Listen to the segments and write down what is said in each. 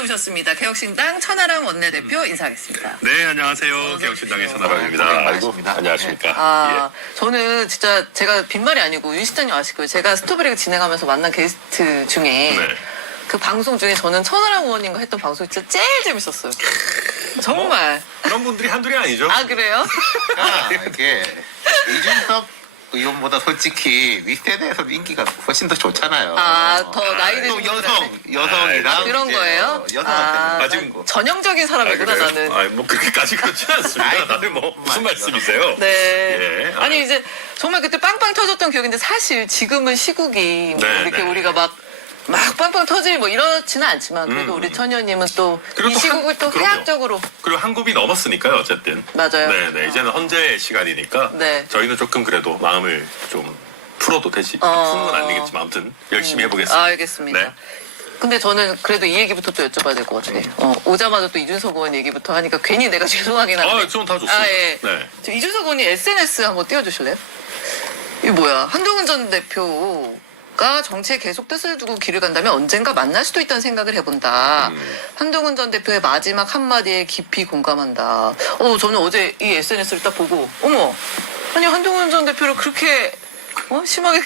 모셨습니다. 개혁신당 천하람 원내대표 인사하겠습니다. 네, 안녕하세요. 개혁신당의 천하람입니다. 아이고, 안녕하십니까. 저는 진짜 제가 빈말이 아니고 윤 시장님 아시고요. 제가 스토브리그 진행하면서 만난 게스트 중에 네. 그 방송 중에 저는 천하람 의원님과 했던 방송이 진짜 제일 재밌었어요. 정말. 그런 분들이 한둘이 아니죠. 아, 그래요? 이게 이준석 의원보다 솔직히 윗세대에서 인기가 훨씬 더 좋잖아요. 아, 더 나이 드신 또 여성이랑 아, 그런 이제 거예요? 여성한테 지금 전형적인 사람이구나, 나는. 아니, 뭐, 그렇게까지 그렇지 않습니다. 다들 뭐, 무슨 말씀이세요? 네. 예. 아니, 이제 정말 그때 빵빵 터졌던 기억인데 사실 지금은 시국이 뭐 네, 이렇게 네. 우리가 막 빵빵 터질 뭐 이렇지는 않지만 그래도 우리 천 의원님은 또 그리고 이 또 시국을 또 그럼요. 해학적으로 그리고 한 굽이 넘었으니까요, 어쨌든. 맞아요. 네. 이제는 헌재 시간이니까. 네. 저희는 조금 그래도 마음을 좀 풀어도 되지. 푸는 건 안 되겠지만, 아무튼 열심히 해보겠습니다. 알겠습니다. 네. 근데 저는 그래도 이 얘기부터 또 여쭤봐야 될 것 같아요. 오자마자 또 이준석 의원 얘기부터 하니까 괜히 내가 죄송하긴 한데. 저는 다 좋습니다. 아, 예. 네. 저 이준석 의원이 SNS 한번 띄워주실래요? 이게 뭐야? 한동훈 전 대표가 정치에 계속 뜻을 두고 길을 간다면 언젠가 만날 수도 있다는 생각을 해본다. 한동훈 전 대표의 마지막 한마디에 깊이 공감한다. 저는 어제 이 SNS를 딱 보고 어머, 아니 한동훈 전 대표를 그렇게 심하게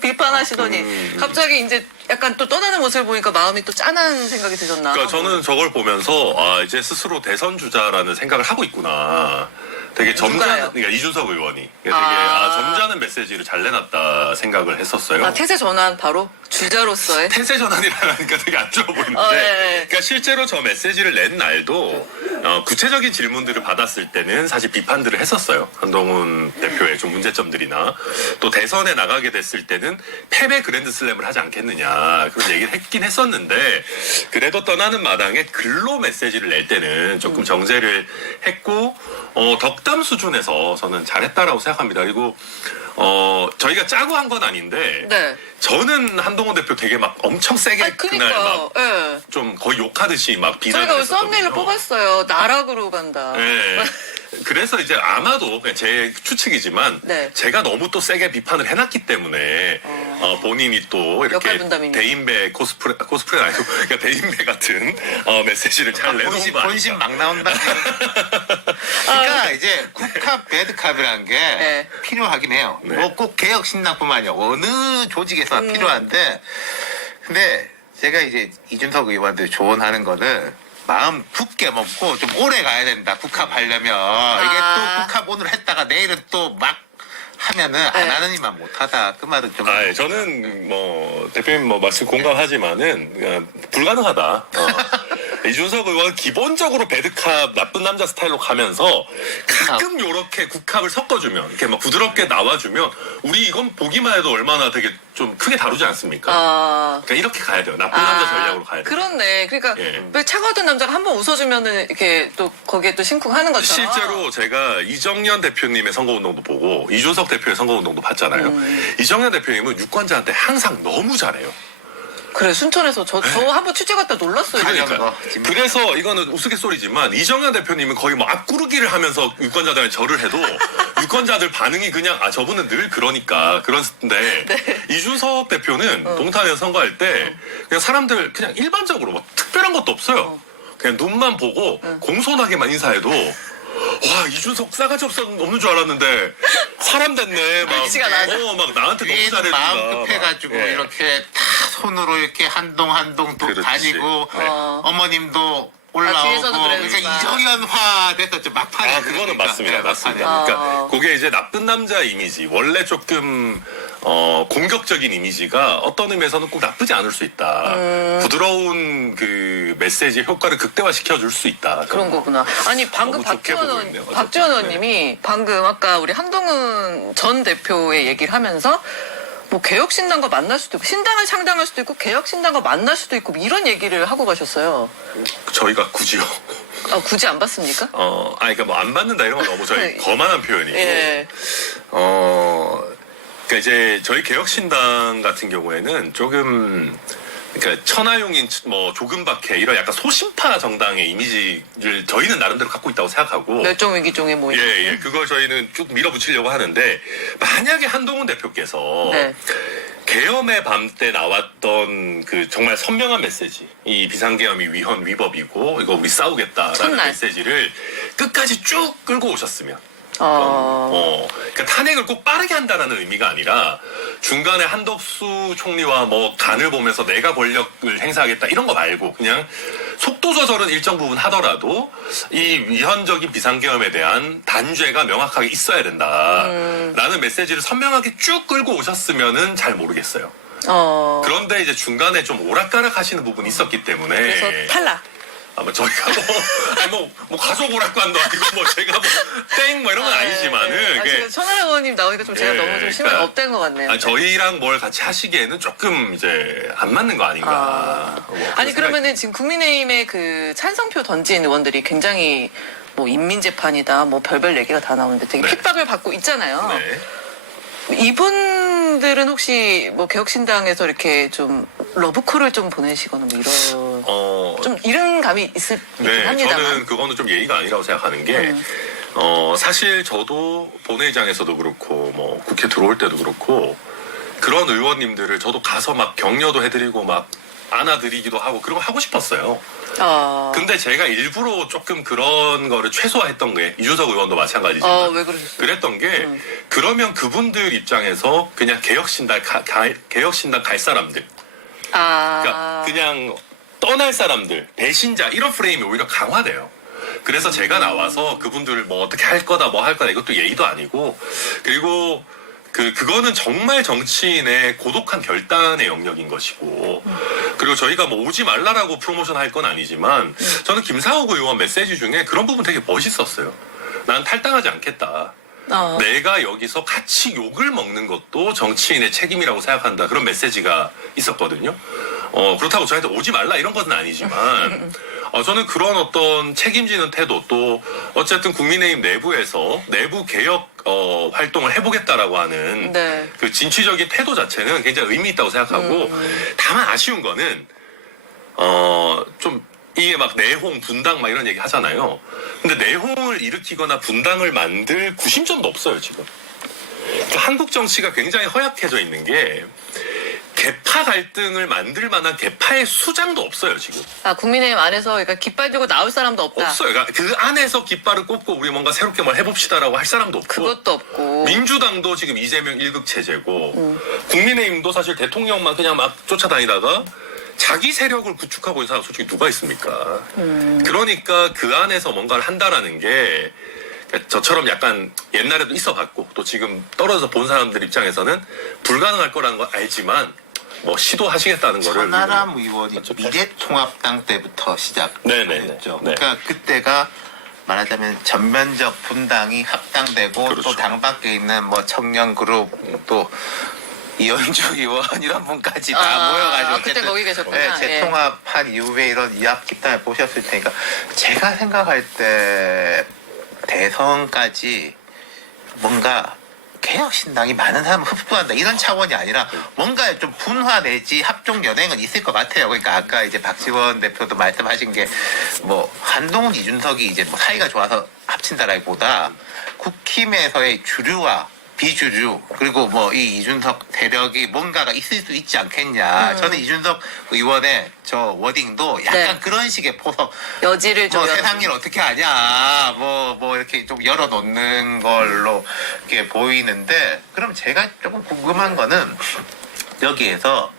비판하시더니 갑자기 이제 약간 또 떠나는 모습을 보니까 마음이 또 짠한 생각이 드셨나? 그러니까 저는 저걸 보면서 이제 스스로 대선 주자라는 생각을 하고 있구나. 되게 점잖은, 그러니까 이준석 의원이 되게 점잖은 메시지를 잘 내놨다 생각을 했었어요. 태세 전환 바로 주자로서의 태세 전환이라니까 되게 안 좋아 보이는데, 네. 그러니까 실제로 저 메시지를 낸 날도 구체적인 질문들을 받았을 때는 사실 비판들을 했었어요. 한동훈 대표의 좀 문제점들이나 또 대선에 나가게 됐을 때는 패배 그랜드슬램을 하지 않겠느냐 그런 얘기를 했긴 했었는데 그래도 떠나는 마당에 글로 메시지를 낼 때는 조금 정제를 했고 덕담 수준에서 저는 잘했다라고 생각합니다. 그리고 저희가 짜고 한 건 아닌데 네. 저는 한동훈 대표 되게 막 엄청 세게 그날 막 예. 좀 거의 욕하듯이 막 비난을 저희가 오늘 했었거든요. 썸네일을 뽑았어요. 나락으로 간다. 네. 그래서 이제 아마도 그냥 제 추측이지만 네. 제가 너무 또 세게 비판을 해놨기 때문에 본인이 또 이렇게 역할 분담이니까. 대인배 코스프레 아니고 그러니까 대인배 같은 메시지를 잘 내놓은 거 아닌가. 본심 막 나온다. 그러니까 이제 굿캅, 배드캅이라는 게 네. 필요하긴 해요. 네. 뭐 꼭 개혁신당뿐만 아니라 어느 조직에서 필요한데 근데 제가 이제 이준석 의원한테 조언하는 거는 마음 굳게 먹고 좀 오래 가야 된다. 국합 하려면 이게 또 국합 오늘 했다가 내일은 또 막 하면은 안 하는 이만 못하다. 그 말은 좀. 저는 뭐 대표님 뭐 말씀 공감하지만은 불가능하다. 이준석 의원 기본적으로 배드캅 나쁜 남자 스타일로 가면서 가끔 요렇게 국합을 섞어주면 이렇게 막 부드럽게 나와주면 우리 이건 보기만 해도 얼마나 되게 좀 크게 다루지 않습니까? 그러니까 이렇게 가야 돼요. 나쁜 남자 전략으로 가야 돼요. 그렇네. 그러니까 예. 왜 차가웠던 남자가 한 번 웃어주면은 이렇게 또 거기에 또 심쿵하는 것처럼. 실제로 제가 이정현 대표님의 선거운동도 보고 이준석 대표의 선거운동도 봤잖아요. 이정현 대표님은 유권자한테 항상 너무 잘해요. 그래, 순천에서 저 한 번 취재 갔다 놀랐어요. 그러니까. 진짜. 그래서 이거는 우스갯소리지만 이정현 대표님은 거의 뭐 앞구르기를 하면서 유권자들한테 절을 해도 유권자들 반응이 그냥 저분은 늘 그러니까 그런데 이준석 대표는 동탄에서 선거할 때 그냥 사람들 그냥 일반적으로 뭐 특별한 것도 없어요. 그냥 눈만 보고 공손하게만 인사해도 와 이준석 싸가지 없는 줄 알았는데 사람 됐네 막 글씨가 나죠. 막 나한테 너무 위에는 잘해준다 마음 급해가지고 막. 예. 이렇게 다 손으로 이렇게 한 동 한 동 그렇지. 다니고 네. 어머님도 올라오고 뒤에서도 그러니까 그랬구나. 이정현화 됐었죠 막판에. 그거는 그러니까. 맞습니다. 네, 맞습니다. 막판에. 그러니까 그게 이제 나쁜 남자 이미지, 원래 조금 공격적인 이미지가 어떤 의미에서는 꼭 나쁘지 않을 수 있다. 부드러운 그 메시지의 효과를 극대화시켜 줄 수 있다. 그런 거구나. 아니 방금 너무 좋게 보고 있네요. 박지원 어쨌든. 의원님이 방금 아까 우리 한동훈 전 대표의 얘기를 하면서 뭐 개혁신당과 만날 수도 있고 신당을 창당할 수도 있고 개혁신당과 만날 수도 있고 이런 얘기를 하고 가셨어요. 저희가 굳이요. 굳이 안 봤습니까? 그러니까 뭐 안 받는다 이런 건 너무 저희 네. 거만한 표현이고. 예. 그러니까 이제 저희 개혁신당 같은 경우에는 조금 그러니까 천하용인 뭐 조금박해 이런 약간 소심파 정당의 이미지를 저희는 나름대로 갖고 있다고 생각하고 멸종 위기종에 모인. 그걸 저희는 쭉 밀어붙이려고 하는데 만약에 한동훈 대표께서 네. 계엄의 밤 때 나왔던 그 정말 선명한 메시지, 이 비상계엄이 위헌위법이고 이거 우리 싸우겠다라는 첫날. 메시지를 끝까지 쭉 끌고 오셨으면 그러니까 탄핵을 꼭 빠르게 한다라는 의미가 아니라 중간에 한덕수 총리와 뭐 간을 보면서 내가 권력을 행사하겠다 이런 거 말고 그냥 속도 조절은 일정 부분 하더라도 이 위헌적인 비상계엄에 대한 단죄가 명확하게 있어야 된다라는 메시지를 선명하게 쭉 끌고 오셨으면은 잘 모르겠어요. 그런데 이제 중간에 좀 오락가락 하시는 부분이 있었기 때문에 그래서 탈락. 아마 저희가 뭐 가족 오락관도 아니고 뭐 제가 뭐 땡 뭐 이런 건 아니지만은 지금 천하람 의원님 나오니까 좀 제가 예, 너무 좀 심하게 그러니까 업된 것 같네요. 아니, 저희랑 뭘 같이 하시기에는 조금 이제 안 맞는 거 아닌가. 뭐 그런 아니 그러면은 생각이- 지금 국민의힘의 그 찬성표 던진 의원들이 굉장히 뭐 인민재판이다 뭐 별별 얘기가 다 나오는데 되게 네. 핍박을 받고 있잖아요. 네. 이분들은 혹시 뭐 개혁신당에서 이렇게 좀 러브콜을 좀 보내시거나 뭐 이런 좀 이런 감이 있긴 네, 합니다만. 저는 그거는 좀 예의가 아니라고 생각하는 게, 사실 저도 본회의장에서도 그렇고, 뭐, 국회 들어올 때도 그렇고, 그런 의원님들을 저도 가서 막 격려도 해드리고, 막 안아드리기도 하고, 그런 거 하고 싶었어요. 근데 제가 일부러 조금 그런 거를 최소화했던 게, 이준석 의원도 마찬가지지만, 왜 그러셨어요? 그랬던 게, 그러면 그분들 입장에서 그냥 개혁신당 갈 사람들, 그러니까 그냥 떠날 사람들, 배신자 이런 프레임이 오히려 강화돼요. 그래서 제가 나와서 그분들을 뭐 어떻게 할 거다 뭐 할 거다 이것도 예의도 아니고, 그리고 그거는 정말 정치인의 고독한 결단의 영역인 것이고, 그리고 저희가 뭐 오지 말라라고 프로모션 할 건 아니지만 저는 김상욱 의원 메시지 중에 그런 부분 되게 멋있었어요. 난 탈당하지 않겠다. 내가 여기서 같이 욕을 먹는 것도 정치인의 책임이라고 생각한다. 그런 메시지가 있었거든요. 그렇다고 저한테 오지 말라 이런 것은 아니지만, 저는 그런 어떤 책임지는 태도, 또 어쨌든 국민의힘 내부에서 내부 개혁 활동을 해보겠다라고 하는 네. 그 진취적인 태도 자체는 굉장히 의미 있다고 생각하고, 다만 아쉬운 거는 좀 이게 막 내홍, 분당 막 이런 얘기 하잖아요. 근데 내홍을 일으키거나 분당을 만들 구심점도 없어요, 지금. 그러니까 한국 정치가 굉장히 허약해져 있는 게 개파 갈등을 만들 만한 개파의 수장도 없어요, 지금. 국민의힘 안에서 그러니까 깃발 들고 나올 사람도 없다. 없어요. 그러니까 그 안에서 깃발을 꽂고 우리 뭔가 새롭게 뭘 해봅시다라고 할 사람도 없고. 그것도 없고. 민주당도 지금 이재명 1극 체제고, 국민의힘도 사실 대통령만 그냥 막 쫓아다니다가 자기 세력을 구축하고 있는 사람 솔직히 누가 있습니까? 그러니까 그 안에서 뭔가를 한다라는 게 저처럼 약간 옛날에도 있어봤고 또 지금 떨어져서 본 사람들 입장에서는 불가능할 거라는 걸 알지만 뭐 시도하시겠다는 거를 천하람 의원이 어차피 미래통합당 때부터 네네네. 시작했죠. 네. 그러니까 그때가 말하자면 전면적 분당이 합당되고 그렇죠. 또 당 밖에 있는 뭐 청년 그룹 또 이현주 의원 이런 분까지 다 모여가지고 그때 어쨌든 거기 계셨구나. 네, 재통합한 이후에 이런 이합 집단을 보셨을 테니까 제가 생각할 때 대선까지 뭔가 개혁신당이 많은 사람을 흡수한다 이런 차원이 아니라 뭔가 좀 분화 내지 합종 연행은 있을 것 같아요. 그러니까 아까 이제 박지원 대표도 말씀하신 게 뭐 한동훈 이준석이 이제 뭐 사이가 좋아서 합친다라기보다 국힘에서의 주류와 비주류 그리고 뭐 이 이준석 세력이 뭔가가 있을 수 있지 않겠냐. 저는 이준석 의원의 저 워딩도 약간 네. 그런 식의 포석. 여지를 좀 뭐 세상 일 어떻게 하냐. 뭐 이렇게 좀 열어놓는 걸로 이렇게 보이는데 그럼 제가 조금 궁금한 거는 여기에서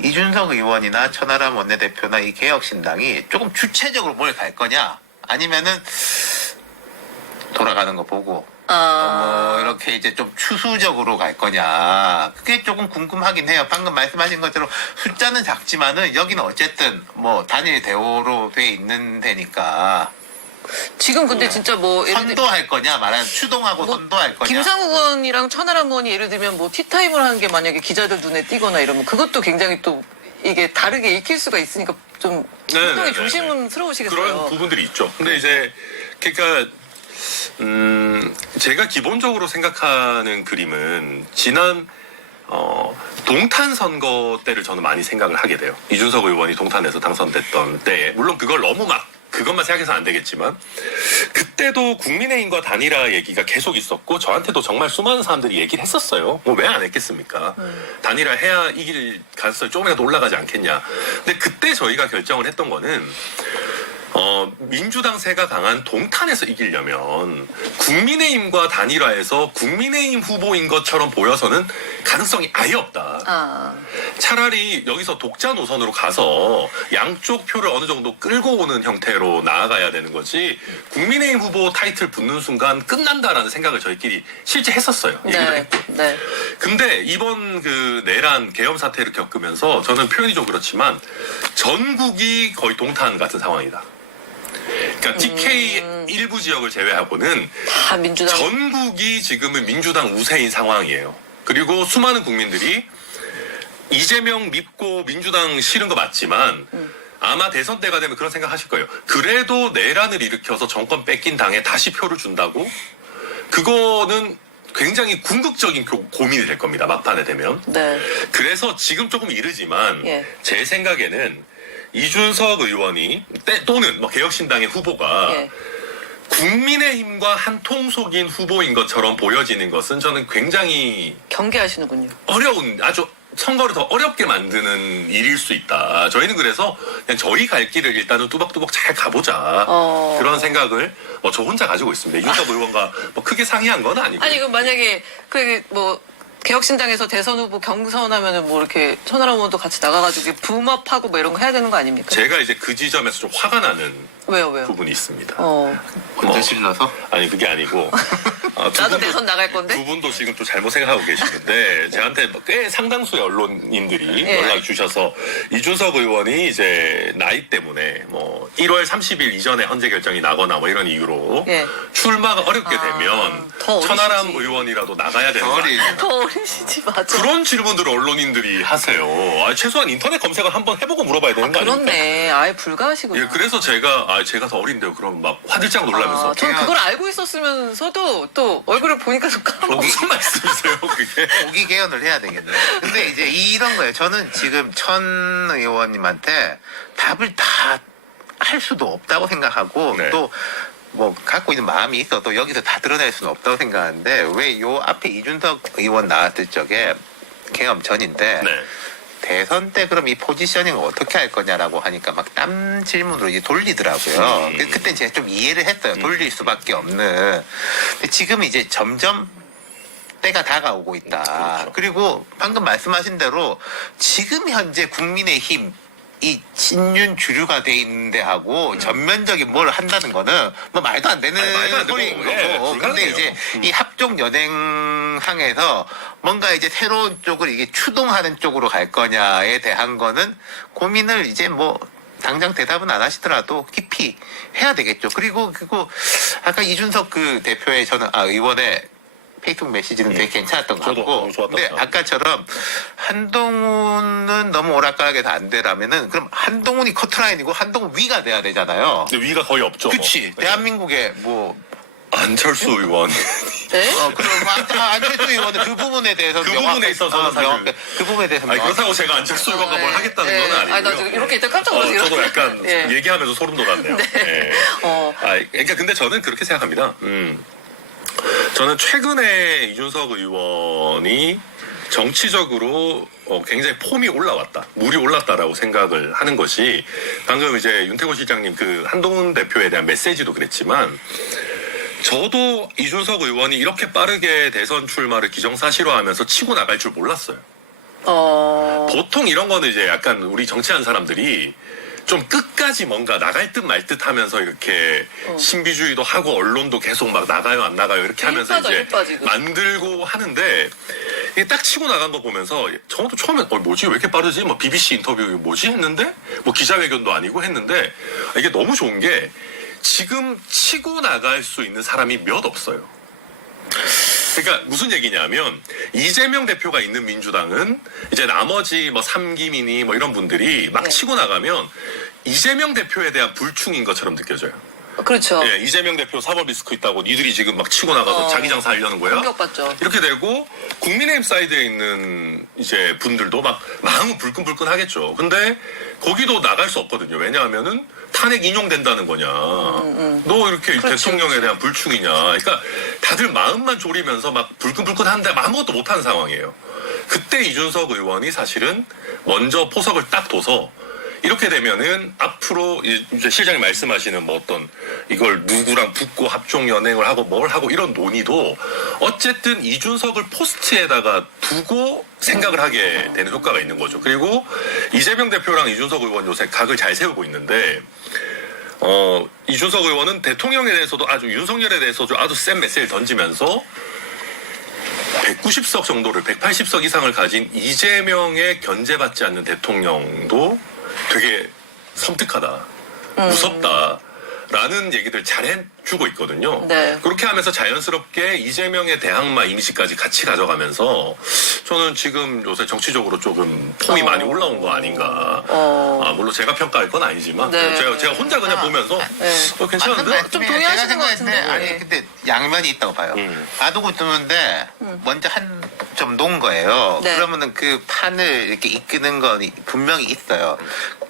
이준석 의원이나 천하람 원내대표나 이 개혁신당이 조금 주체적으로 뭘 갈 거냐 아니면은 돌아가는 거 보고 뭐 이렇게 이제 좀 추수적으로 갈 거냐 그게 조금 궁금하긴 해요. 방금 말씀하신 것처럼 숫자는 작지만은 여기는 어쨌든 뭐 단일 대오로 돼 있는 데니까 지금 근데 진짜 뭐 예를 들면 선도할 거냐 말하는 추동하고 뭐 선도할 거냐. 김상욱 의원이랑 천하람 의원이 예를 들면 뭐 티타임을 하는 게 만약에 기자들 눈에 띄거나 이러면 그것도 굉장히 또 이게 다르게 읽힐 수가 있으니까 좀 상당히 조심스러우시겠어요. 그런 부분들이 있죠. 근데 이제 그러니까 제가 기본적으로 생각하는 그림은 지난 동탄 선거 때를 저는 많이 생각을 하게 돼요. 이준석 의원이 동탄에서 당선됐던 때에 물론 그걸 너무 막 그것만 생각해서 안 되겠지만 그때도 국민의힘과 단일화 얘기가 계속 있었고 저한테도 정말 수많은 사람들이 얘기를 했었어요. 뭐 왜 안 했겠습니까? 단일화 해야 이길 가능성이 조금이라도 올라가지 않겠냐. 근데 그때 저희가 결정을 했던 거는 민주당 세가 강한 동탄에서 이기려면 국민의힘과 단일화해서 국민의힘 후보인 것처럼 보여서는 가능성이 아예 없다. 아, 차라리 여기서 독자 노선으로 가서 양쪽 표를 어느 정도 끌고 오는 형태로 나아가야 되는 거지 국민의힘 후보 타이틀 붙는 순간 끝난다라는 생각을 저희끼리 실제 했었어요. 얘기를 네, 했고. 네. 근데 이번 그 내란 계엄 사태를 겪으면서 저는 표현이 좀 그렇지만 전국이 거의 동탄 같은 상황이다. 그러니까 TK 일부 지역을 제외하고는 다 민주당. 전국이 지금은 민주당 우세인 상황이에요. 그리고 수많은 국민들이 이재명 믿고 민주당 싫은 거 맞지만 아마 대선 때가 되면 그런 생각 하실 거예요. 그래도 내란을 일으켜서 정권 뺏긴 당에 다시 표를 준다고? 그거는 굉장히 궁극적인 고민이 될 겁니다. 막판에 되면. 네. 그래서 지금 조금 이르지만 예. 제 생각에는 이준석 의원이 또는 뭐 개혁신당의 후보가 예. 국민의힘과 한통속인 후보인 것처럼 보여지는 것은 저는 굉장히 경계하시는군요. 어려운 아주 선거를 더 어렵게 만드는 일일 수 있다. 저희는 그래서 그냥 저희 갈 길을 일단은 뚜벅뚜벅 잘 가보자. 그런 생각을 저 혼자 가지고 있습니다. 이준석 의원과 뭐 크게 상의한 건 아니고. 아니, 그럼 만약에 뭐 개혁신당에서 대선 후보 경선하면은 뭐 이렇게 천하람 의원도 같이 나가가지고 붐업하고 뭐 이런 거 해야 되는 거 아닙니까? 제가 이제 그 지점에서 좀 화가 나는 왜요? 부분이 있습니다. 먼저 실러서? 아니 그게 아니고 나도 대선 나갈 건데? 두 분도 지금 또 잘못 생각하고 계시는데 저한테 꽤 상당수의 언론인들이 예. 연락이 주셔서 이준석 의원이 이제 나이 때문에 뭐 1월 30일 이전에 헌재 결정이 나거나 뭐 이런 이유로 예. 출마가 어렵게 아, 되면 더 어리시지. 천하람 의원이라도 나가야 되는 거 아니에요? 더 어리시지, 맞아. 그런 질문들을 언론인들이 하세요. 최소한 인터넷 검색을 한번 해보고 물어봐야 되는 거 아닙니까? 그렇네. 아예 불가하시구나. 예, 그래서 제가 더 어린데요. 그럼 막 화들짝 놀라면서 저는 그걸 알고 있었으면서도 또 얼굴을 보니까 좀 까먹어. 무슨 말씀이세요, 그게? 고기 개헌을 해야 되겠네. 근데 이제 이런 거예요. 저는 지금 천 의원님한테 답을 다 할 수도 없다고 생각하고 네. 또 뭐 갖고 있는 마음이 있어도 여기서 다 드러낼 수는 없다고 생각하는데 왜 요 앞에 이준석 의원 나왔을 적에 개엄 전인데 네. 대선 때 그럼 이 포지셔닝을 어떻게 할 거냐라고 하니까 막 딴 질문으로 이제 돌리더라고요. 그때 제가 좀 이해를 했어요. 돌릴 수밖에 없는. 근데 지금 이제 점점 때가 다가오고 있다. 그렇죠. 그리고 방금 말씀하신 대로 지금 현재 국민의힘 이 친윤 주류가 돼 있는데 하고 전면적인 뭘 한다는 거는 뭐 말도 안 되는 말도 안 되고, 소리인 거고. 예, 근데 불가능해요. 이제 이 합종 연행상에서 뭔가 이제 새로운 쪽을 이게 추동하는 쪽으로 갈 거냐에 대한 거는 고민을 이제 뭐 당장 대답은 안 하시더라도 깊이 해야 되겠죠. 그리고 아까 이준석 그 대표의 의원의 페이스북 메시지는 되게 괜찮았던 것 저도 같고. 너무 좋았다고 근데 생각합니다. 아까처럼 한동훈은 너무 오락가락해서 안 되라면은 그럼 한동훈이 커트라인이고 한동훈 위가 돼야 되잖아요. 근데 위가 거의 없죠. 그치. 네. 대한민국에 뭐 안철수 의원. 네? 그럼 안철수 의원은 그 부분에 대해서 그 부분에 있어서는 사실- 그 부분에 대해서 아니, 그렇다고 제가 안철수 의원과 뭘 하겠다는 건 아니고요. 나 지금 이렇게 일단 깜짝 놀랐어요. 저도 약간 예. 얘기하면서 소름 돋았네요. 네. 그러니까 근데 저는 그렇게 생각합니다. 저는 최근에 이준석 의원이 정치적으로 굉장히 폼이 올라왔다, 물이 올랐다라고 생각을 하는 것이 방금 이제 윤태곤 실장님 그 한동훈 대표에 대한 메시지도 그랬지만 저도 이준석 의원이 이렇게 빠르게 대선 출마를 기정사실화하면서 치고 나갈 줄 몰랐어요. 보통 이런 거는 이제 약간 우리 정치하는 사람들이 좀 끝까지 뭔가 나갈 듯 말 듯 하면서 이렇게 신비주의도 하고 언론도 계속 막 나가요 안 나가요 이렇게 하면서 힘 빠져, 이제 힘 빠지고. 만들고 하는데 이게 딱 치고 나간 거 보면서 저도 처음에 뭐지 왜 이렇게 빠르지? 뭐 BBC 인터뷰 뭐지 했는데 뭐 기자회견도 아니고 했는데 이게 너무 좋은 게 지금 치고 나갈 수 있는 사람이 몇 없어요. 그러니까 무슨 얘기냐면 이재명 대표가 있는 민주당은 이제 나머지 뭐 삼김이니 뭐 이런 분들이 막 네. 치고 나가면 이재명 대표에 대한 불충인 것처럼 느껴져요. 그렇죠. 예, 이재명 대표 사법 리스크 있다고 니들이 지금 막 치고 나가서 자기 장사 하려는 거야? 공격받죠. 이렇게 되고 국민의힘 사이드에 있는 이제 분들도 막 마음은 불끈불끈 하겠죠. 근데 거기도 나갈 수 없거든요. 왜냐하면은 탄핵 인용된다는 거냐. 너 이렇게 그렇죠, 대통령에 대한 불충이냐. 그러니까 다들 마음만 졸이면서 막 불끈불끈 하는데 아무것도 못하는 상황이에요. 그때 이준석 의원이 사실은 먼저 포석을 딱 둬서 이렇게 되면은 앞으로 이제 실장님 말씀하시는 뭐 어떤 이걸 누구랑 붙고 합종 연행을 하고 뭘 하고 이런 논의도 어쨌든 이준석을 포스트에다가 두고 생각을 하게 되는 효과가 있는 거죠. 그리고 이재명 대표랑 이준석 의원 요새 각을 잘 세우고 있는데 이준석 의원은 대통령에 대해서도 아주 윤석열에 대해서도 아주 센 메시지를 던지면서 190석 정도를 180석 이상을 가진 이재명에 견제받지 않는 대통령도 되게 섬뜩하다, 무섭다라는 얘기들 잘 해주고 있거든요. 네. 그렇게 하면서 자연스럽게 이재명의 대항마 이미지까지 같이 가져가면서 저는 지금 요새 정치적으로 조금 폼이 많이 올라온 거 아닌가. 물론 제가 평가할 건 아니지만 네. 제가 혼자 그냥 보면서 네. 괜찮은데? 좀 동의하시는 제가 것 생각했을 때 같은데. 아니 근데 양면이 있다고 봐요. 바둑을 두는데 먼저 한 점 놓은 거예요. 네. 그러면은 그 판을 이렇게 이끄는 건 분명히 있어요.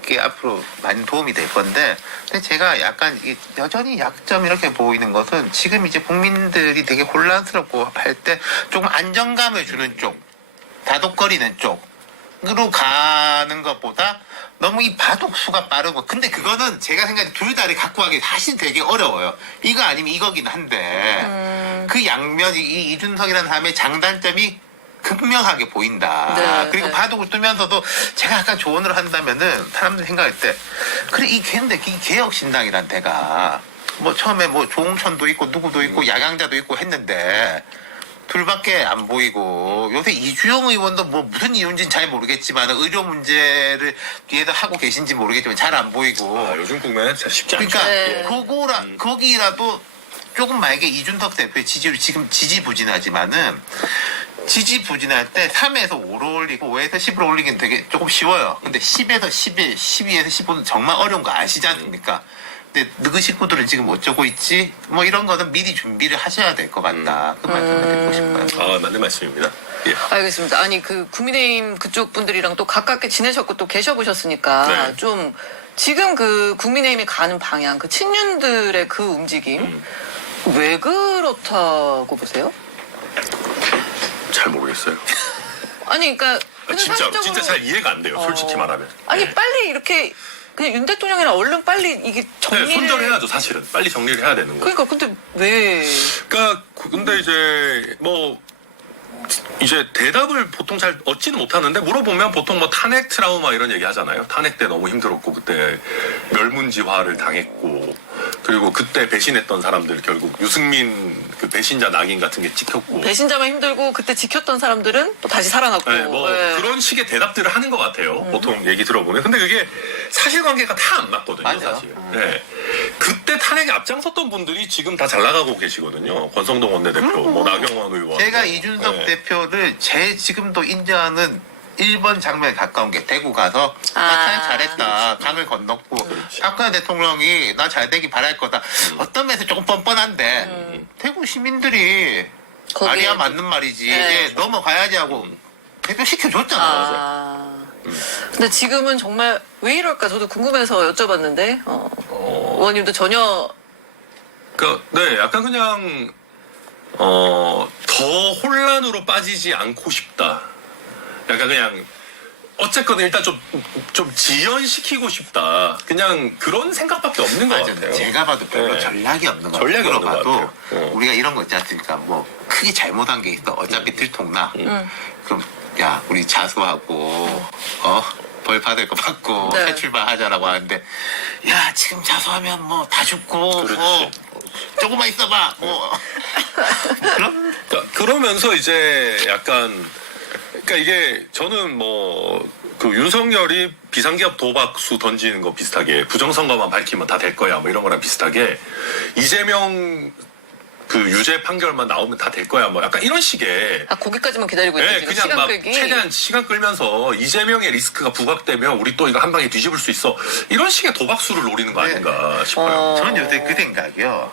그게 앞으로 많이 도움이 될 건데, 근데 제가 약간 여전히 약점 이렇게 보이는 것은 지금 이제 국민들이 되게 혼란스럽고 할 때 조금 안정감을 주는 쪽, 다독거리는 쪽으로 가는 것보다 너무 이 바둑수가 빠르고, 근데 그거는 제가 생각해 둘 다를 갖고 가기 사실 되게 어려워요. 이거 아니면 이거긴 한데 그 양면 이 이준석이라는 사람의 장단점이 극명하게 보인다. 네, 그리고 네. 바둑을 두면서도 제가 약간 조언을 한다면은 사람들이 생각할 때 그래 이 개혁신당이란 데가 뭐 처음에 뭐 조홍천도 있고 누구도 있고 야강자도 있고 했는데 둘밖에 안 보이고 요새 이주영 의원도 뭐 무슨 이유인지는 잘 모르겠지만 의료 문제를 뒤에다 하고 계신지 모르겠지만 잘 안 보이고 요즘 국면은 진짜 쉽지 않죠. 그러니까 네. 거기라도 조금 만약에 이준석 대표의 지지율이 지금 지지부진하지만은 지지부진할 때 3에서 5로 올리고 5에서 10으로 올리기는 되게 조금 쉬워요. 근데 10에서 11, 12에서 15는 정말 어려운 거 아시지 않습니까? 근데 너희 식구들은 지금 어쩌고 있지? 뭐 이런 거는 미리 준비를 하셔야 될 것 같다. 그 말씀을 드리고 싶어요. 맞는 말씀입니다. 예. 알겠습니다. 아니 그 국민의힘 그쪽 분들이랑 또 가깝게 지내셨고 또 계셔보셨으니까 네. 좀 지금 그 국민의힘이 가는 방향, 그 친윤들의 그 움직임 왜 그렇다고 보세요? 잘 모르겠어요. 아니 그러니까 그냥 진짜로 상식적으로- 진짜 잘 이해가 안 돼요. 솔직히 말하면. 아니 네. 빨리 이렇게 그냥 윤 대통령이랑 얼른 빨리 이게 네, 정리를 손절해야죠. 사실은 빨리 정리를 해야 되는 거예요. 그러니까 근데 왜 그러니까 근데 이제 뭐 이제 대답을 보통 잘 얻지는 못하는데 물어보면 보통 뭐 탄핵 트라우마 이런 얘기 하잖아요. 탄핵 때 너무 힘들었고 그때 멸문지화를 당했고 그리고 그때 배신했던 사람들 결국 유승민 그 배신자 낙인 같은 게 찍혔고 배신자만 힘들고 그때 지켰던 사람들은 또 다시 살아났고 네, 뭐 네. 그런 식의 대답들을 하는 것 같아요. 보통 얘기 들어보면. 근데 그게 사실관계가 다 안 맞거든요. 맞아요. 사실. 네. 그때 탄핵에 앞장섰던 분들이 지금 다 잘 나가고 계시거든요. 권성동 원내대표, 뭐 나경원 의원. 제가 이준석 네. 대표를 제일 지금도 인정하는 1번 장면에 가까운 게 대구 가서 나 탄핵 잘했다. 강을 건넜고 박근혜 대통령이 나 잘되기 바랄 거다. 어떤 면에서 조금 뻔뻔한데 대구 시민들이 거기에 말이야 맞는 말이지. 네. 이제 넘어가야지 하고 대표 시켜줬잖아. 근데 지금은 정말 왜 이럴까 저도 궁금해서 여쭤봤는데 의원님도 전혀 네, 약간 그냥 더 혼란으로 빠지지 않고 싶다. 약간 그냥 어쨌건 일단 좀 지연시키고 싶다. 그냥 그런 생각밖에 없는 것 맞아. 같아요. 제가 봐도 별로 네. 전략이 없는 것 전략이 같아요. 없는 것 봐도 같아요. 우리가 이런 거 있지 않습니까? 뭐 크게 잘못한 게 있어. 어차피 들통나. 그럼 야 우리 자수하고 벌 받을 거 받고 네. 새 출발하자라고 하는데 야 지금 자수하면 뭐 다 죽고 그렇지. 뭐 조금만 있어봐 뭐 그런 그러면서 이제 약간 그러니까 이게 저는 뭐 그 윤석열이 비상기업 도박수 던지는 거 비슷하게 부정선거만 밝히면 다 될 거야 뭐 이런 거랑 비슷하게 이재명 그 유죄 판결만 나오면 다 될 거야. 뭐 약간 이런 식의. 아, 거기까지만 기다리고 있는 네, 지금 그냥 시간 막 끌기. 최대한 시간 끌면서 이재명의 리스크가 부각되면 우리 또 이거 한 방에 뒤집을 수 있어. 이런 식의 도박수를 노리는 거 아닌가 싶어요. 저는 요새 그 생각이요.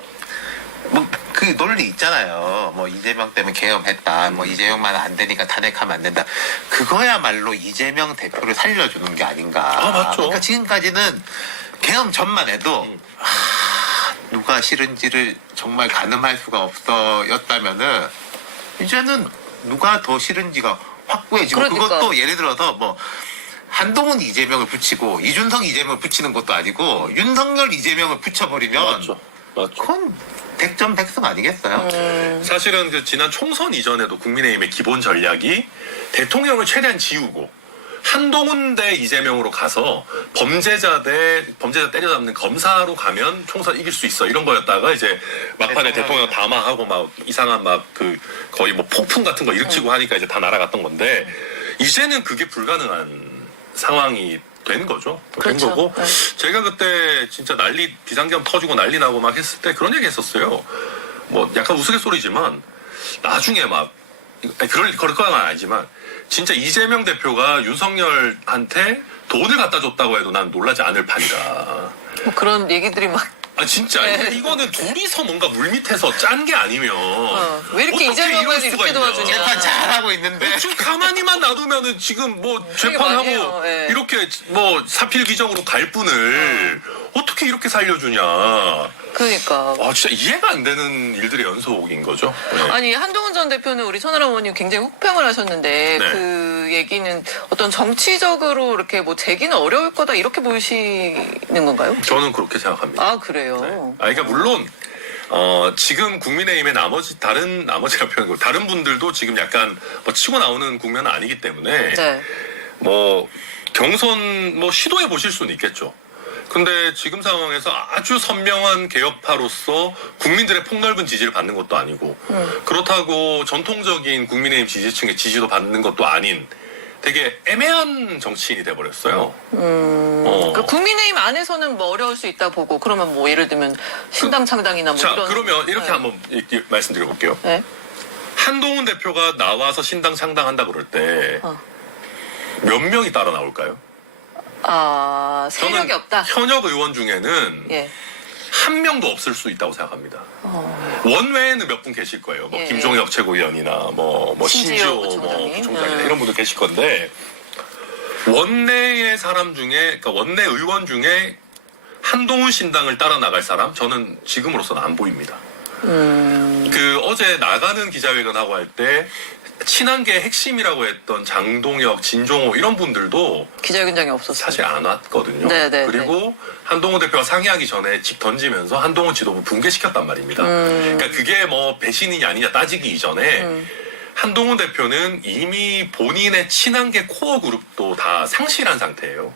뭐 그 논리 있잖아요. 뭐 이재명 때문에 계엄했다. 뭐 이재명만 안 되니까 탄핵하면 안 된다. 그거야말로 이재명 대표를 살려주는 게 아닌가. 아, 맞죠. 그러니까 지금까지는 계엄 전만 해도 누가 싫은지를 정말 가늠할 수가 없어였다면은 이제는 누가 더 싫은지가 확고해지고 그러니까. 그것도 예를 들어서 뭐 한동훈 이재명을 붙이고 이준석 이재명을 붙이는 것도 아니고 윤석열 이재명을 붙여버리면 맞죠. 맞죠. 그건 백전백승 아니겠어요? 사실은 그 지난 총선 이전에도 국민의힘의 기본 전략이 대통령을 최대한 지우고 한동훈 대 이재명으로 가서 범죄자 때려잡는 검사로 가면 총선 이길 수 있어 이런 거였다가 이제 막판에 대통령 담화하고 막 이상한 막 그 거의 뭐 폭풍 같은 거 일으키고 하니까 이제 다 날아갔던 건데 이제는 그게 불가능한 상황이 된 거죠. 그렇죠. 된 거고 네. 제가 그때 진짜 비상계엄 터지고 난리 나고 막 했을 때 그런 얘기 했었어요. 뭐 약간 우스갯소리지만 나중에 막 그럴 건 아니지만 진짜 이재명 대표가 윤석열한테 돈을 갖다 줬다고 해도 난 놀라지 않을 판이다. 뭐 그런 얘기들이 막. 아 진짜 네. 이거는 둘이서 뭔가 물밑에서 짠 게 아니면 왜 이렇게 어떻게 이재명을 이럴 수가 이렇게 있냐. 도와주냐. 재판 잘하고 있는데 지금 가만히만 놔두면은 지금 뭐 많이 재판하고 해요. 예. 이렇게 뭐 사필 기정으로 갈 뿐을 어떻게 이렇게 살려주냐. 그러니까. 아 진짜 이해가 안 되는 일들의 연속인 거죠. 네. 아니, 한동훈 전 대표는 우리 천하람 의원님 굉장히 혹평을 하셨는데, 네. 그 얘기는 어떤 정치적으로 이렇게 뭐 재기는 어려울 거다 이렇게 보시는 건가요? 저는 그렇게 생각합니다. 아, 그래요? 네. 그러니까 물론 지금 국민의힘의 나머지라 표현이고 다른 분들도 지금 약간 뭐 치고 나오는 국면은 아니기 때문에 네. 뭐 경선 뭐 시도해 보실 수는 있겠죠. 근데 지금 상황에서 아주 선명한 개혁파로서 국민들의 폭넓은 지지를 받는 것도 아니고 그렇다고 전통적인 국민의힘 지지층의 지지도 받는 것도 아닌 되게 애매한 정치인이 돼버렸어요. 그 국민의힘 안에서는 뭐 어려울 수 있다 보고, 그러면 뭐 예를 들면 신당 창당이나 뭐 자 이런. 그러면 이렇게 네. 한번 말씀드려볼게요. 네. 한동훈 대표가 나와서 신당 창당한다 그럴 때 몇 명이 따라 나올까요? 아, 세력이 저는 없다. 현역 의원 중에는 예. 한 명도 없을 수 있다고 생각합니다. 원외에는 몇 분 계실 거예요. 뭐 예, 김종혁 최고위원이나 뭐 신지호 신지호 뭐 부총장님. 부총장이나 이런 분들 계실 건데 원내의 사람 중에 그러니까 원내 의원 중에 한동훈 신당을 따라 나갈 사람 저는 지금으로서는 안 보입니다. 그 어제 나가는 기자회견 하고 할 때 친한계 핵심이라고 했던 장동혁, 진종호 이런 분들도 기자회견장에 없었어요. 사실 안 왔거든요. 네. 그리고 한동훈 대표가 상의하기 전에 직 던지면서 한동훈 지도부 붕괴시켰단 말입니다. 그러니까 그게 뭐 배신이냐 아니냐 따지기 이전에 한동훈 대표는 이미 본인의 친한계 코어 그룹도 다 상실한 상태예요.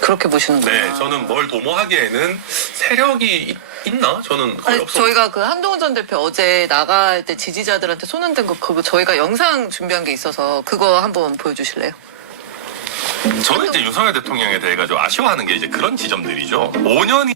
그렇게 보시는구나. 네, 저는 뭘 도모하기에는 세력이 있나? 저는 거의 아니, 없어. 저희가 그 한동훈 전 대표 어제 나갈 때 지지자들한테 손 흔든 거 그거 저희가 영상 준비한 게 있어서 그거 한번 보여주실래요? 저는 이제 윤석열 대통령에 대해 가지고 아쉬워하는 게 이제 그런 지점들이죠. 5년이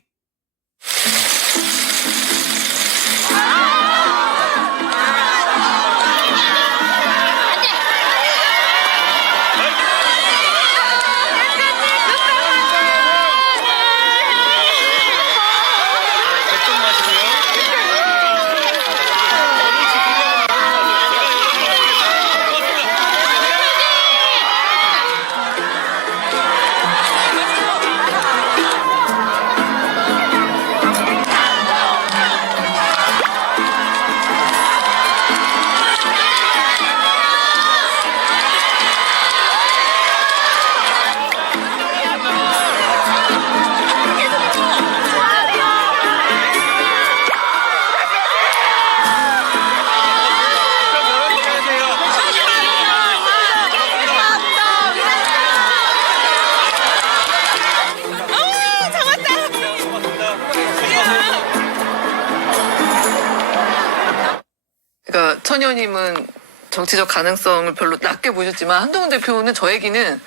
그러니까 천여님은 정치적 가능성을 별로 낮게 보셨지만 한동훈 대표는 저 얘기는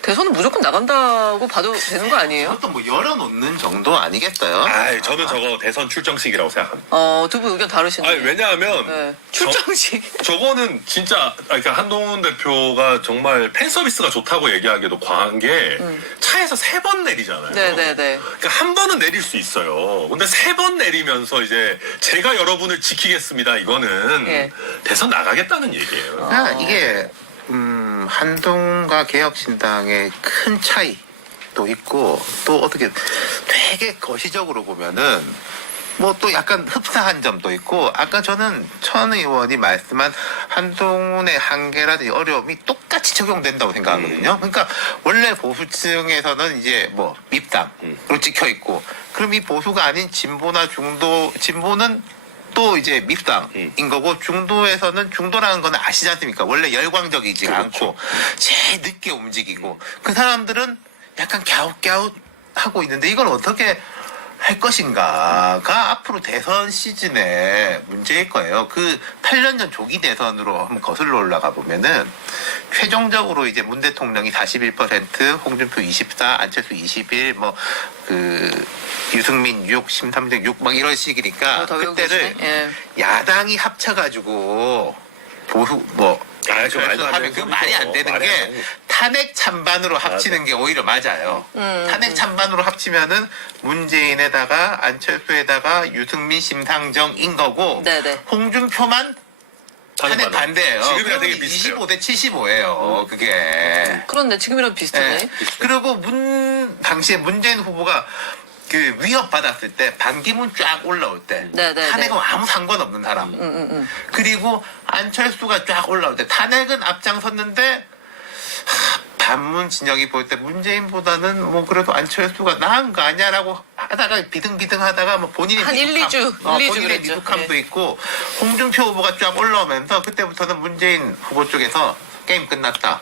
대선은 무조건 나간다고 봐도 되는 거 아니에요? 그것도 뭐 열어놓는 정도 아니겠어요? 아, 저는 저거 대선 출정식이라고 생각합니다. 두 분 의견 다르시네요. 아니, 왜냐하면 네. 출정식. 저거는 진짜 그러니까 한동훈 대표가 정말 팬 서비스가 좋다고 얘기하기도 과한 게 차에서 3번 내리잖아요. 네네네. 그러니까 한 번은 내릴 수 있어요. 근데 3번 내리면서 이제 제가 여러분을 지키겠습니다. 이거는 예. 대선 나가겠다는 얘기예요. 그러니까 이게 한동훈과 개혁신당의 큰 차이도 있고 또 어떻게 되게 거시적으로 보면은 뭐 또 약간 흡사한 점도 있고 아까 저는 천 의원이 말씀한 한동훈의 한계라든지 어려움이 똑같이 적용된다고 생각하거든요. 그러니까 원래 보수층에서는 이제 뭐 밉당으로 찍혀 있고 그럼 이 보수가 아닌 진보나 중도 진보는 또 이제 밉당인 거고 중도에서는 중도라는 건 아시지 않습니까? 원래 열광적이지 그렇죠. 않고 제일 늦게 움직이고 그 사람들은 약간 갸웃갸웃 하고 있는데 이걸 어떻게 할 것인가가 앞으로 대선 시즌에 문제일 거예요. 그 8년 전 조기 대선으로 한번 거슬러 올라가 보면은 최종적으로 이제 문 대통령이 41%, 홍준표 24, 안철수 21, 뭐 그 유승민 6, 심삼정 6, 막 이런 식이니까 더 그때를 예. 야당이 합쳐가지고 보수 뭐 좀 말도 안 하면 되는 그 소리죠. 말이 안 되는 말이 안 게 되는 탄핵 찬반으로 합치는 게 오히려 맞아요. 탄핵 찬반으로 합치면은 문재인에다가 안철수에다가 유승민 심상정인 거고 네네. 홍준표만 탄핵 반대예요. 지금이랑 되게 비슷해요. 25대 75예요. 그게. 그런데 지금이랑 비슷하네. 네. 그리고 당시에 문재인 후보가 그 위협 받았을 때 반기문 쫙 올라올 때 네네네. 탄핵은 아무 상관없는 사람. 그리고 안철수가 쫙 올라올 때 탄핵은 앞장섰는데 반문 진영이 볼 때 문재인보다는 뭐 그래도 안철수가 나은 거 아니야라고 하다가 비등비등하다가 뭐 본인의 한 1, 2주, 1, 2주 본인의 그랬죠. 미숙함도 예. 있고 홍준표 후보가 쫙 올라오면서 그때부터는 문재인 후보 쪽에서 게임 끝났다.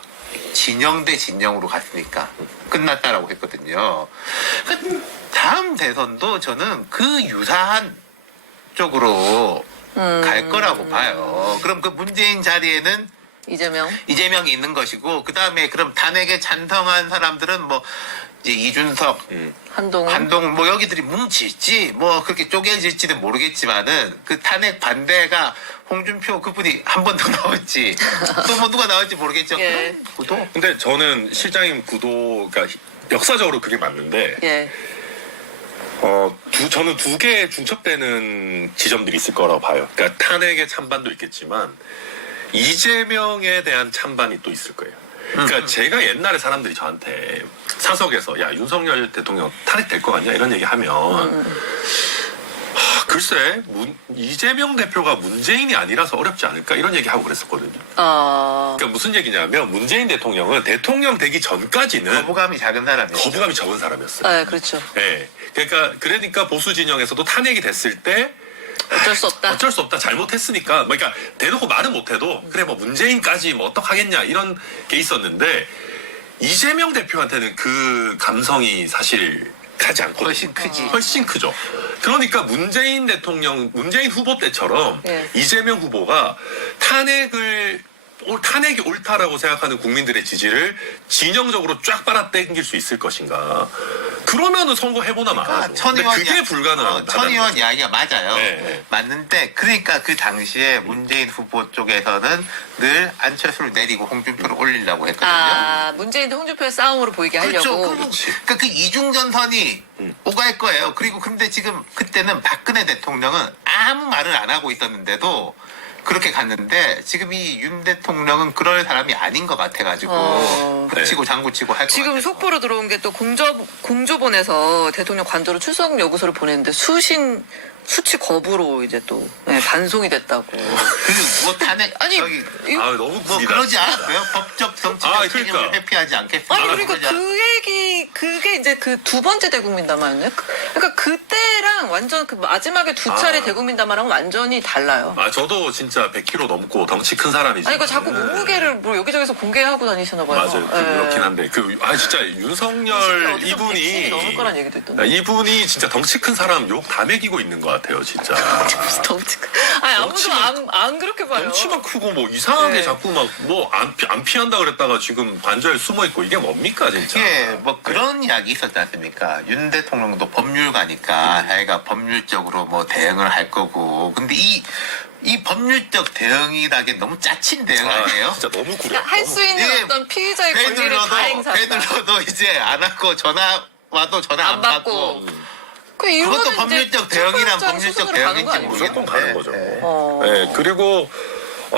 진영 대 진영으로 갔으니까 끝났다라고 했거든요. 다음 대선도 저는 그 유사한 쪽으로 갈 거라고 봐요. 그럼 그 문재인 자리에는 이재명이 있는 것이고 그 다음에 그럼 탄핵에 찬성한 사람들은 뭐 이제 이준석, 한동훈 뭐 여기들이 뭉칠지 뭐 그렇게 쪼개질지는 모르겠지만은 그 탄핵 반대가 홍준표 그분이 한 번 더 나올지 또 뭐 누가 나올지 모르겠죠. 예. 그런 구도. 근데 저는 실장님 구도가 역사적으로 그게 맞는데 예. 저는 두 개의 중첩되는 지점들이 있을 거라고 봐요. 그러니까 탄핵의 찬반도 있겠지만 이재명에 대한 찬반이 또 있을 거예요. 그러니까 제가 옛날에 사람들이 저한테 사석에서 야 윤석열 대통령 탄핵될 거 같냐 이런 얘기하면 글쎄 이재명 대표가 문재인이 아니라서 어렵지 않을까 이런 얘기하고 그랬었거든요. 그러니까 무슨 얘기냐면 문재인 대통령은 대통령 되기 전까지는 거부감이 작은 사람이에요. 거부감이 적은 사람이었어요. 네, 그렇죠. 네. 그러니까 보수 진영에서도 탄핵이 됐을 때 어쩔 수 없다. 잘못했으니까 그러니까 대놓고 말은 못해도 그래 뭐 문재인까지 뭐 어떡하겠냐 이런 게 있었는데 이재명 대표한테는 그 감성이 사실 가지 않거든요. 훨씬 크지. 훨씬 크죠. 그러니까 문재인 후보 때처럼 예. 이재명 후보가 탄핵이 옳다라고 생각하는 국민들의 지지를 진영적으로 쫙 빨아당길 수 있을 것인가. 그러면은 선거해보나 말아요. 근데 그게 불가능하다. 천 의원 이야기가 맞아요. 네. 맞는데 그러니까 그 당시에 문재인 후보 쪽에서는 늘 안철수를 내리고 홍준표를 올리려고 했거든요. 문재인 대 홍준표의 싸움으로 보이게 하려고. 그러니까 그 이중전선이 오갈 거예요. 그리고 근데 지금 그때는 박근혜 대통령은 아무 말을 안 하고 있었는데도 그렇게 갔는데 지금 이 윤 대통령은 그럴 사람이 아닌 것 같아가지고 붙이고 장구치고 할 것 같아요. 지금 속보로 들어온 게 또 공조본에서 대통령 관저로 출석 요구서를 보냈는데 수치 거부로 이제 또 반송이 됐다고. 뭐 탄핵 아니, 너무 뭐 구리다. 그러지 않았어요? 법적 정치적 책임을 그러니까. 회피하지 않겠습니까? 아니 그러니까 그 얘기 그게 이제 그 두 번째 대국민담화였네. 그러니까 그때랑 그때랑 완전 그 마지막에 두 차례 대국민 담화랑은 완전히 달라요. 아, 저도 진짜 100kg 넘고 덩치 큰 사람이지. 아니, 이거 자꾸 몸무게를 뭐 여기저기서 공개하고 다니시나 봐요. 맞아요. 그렇긴 한데. 진짜 윤석열 이분이. 넘을 거란 얘기도 있던데. 이분이 진짜 덩치 큰 사람 욕 다 먹이고 있는 것 같아요, 진짜. 덩치 큰. 아니, 아무도 안 그렇게 봐요. 덩치만 크고 뭐 이상하게 네. 자꾸 막 뭐 안 피한다 그랬다가 지금 관저에 숨어 있고 이게 뭡니까, 진짜. 이게 뭐 그런 이야기 있었지 않습니까? 윤 대통령도 법률가니까 자기가 법률적으로 뭐 대응을 할 거고. 근데 이 법률적 대응이라기엔 너무 짜친 대응 아니에요? 진짜 너무 구려. 그러니까 할 수 있는 이게 어떤 피의자의 배 권리를 다 눌러도 행사한다. 이제 안 하고 전화 와도 전화 안 받고. 그 이유는 그것도 이제 법률적 대응이란 출발장 법률적 수순으로 가는 거 대응인지 아니에요? 무조건 가는 거죠. 네. 네, 그리고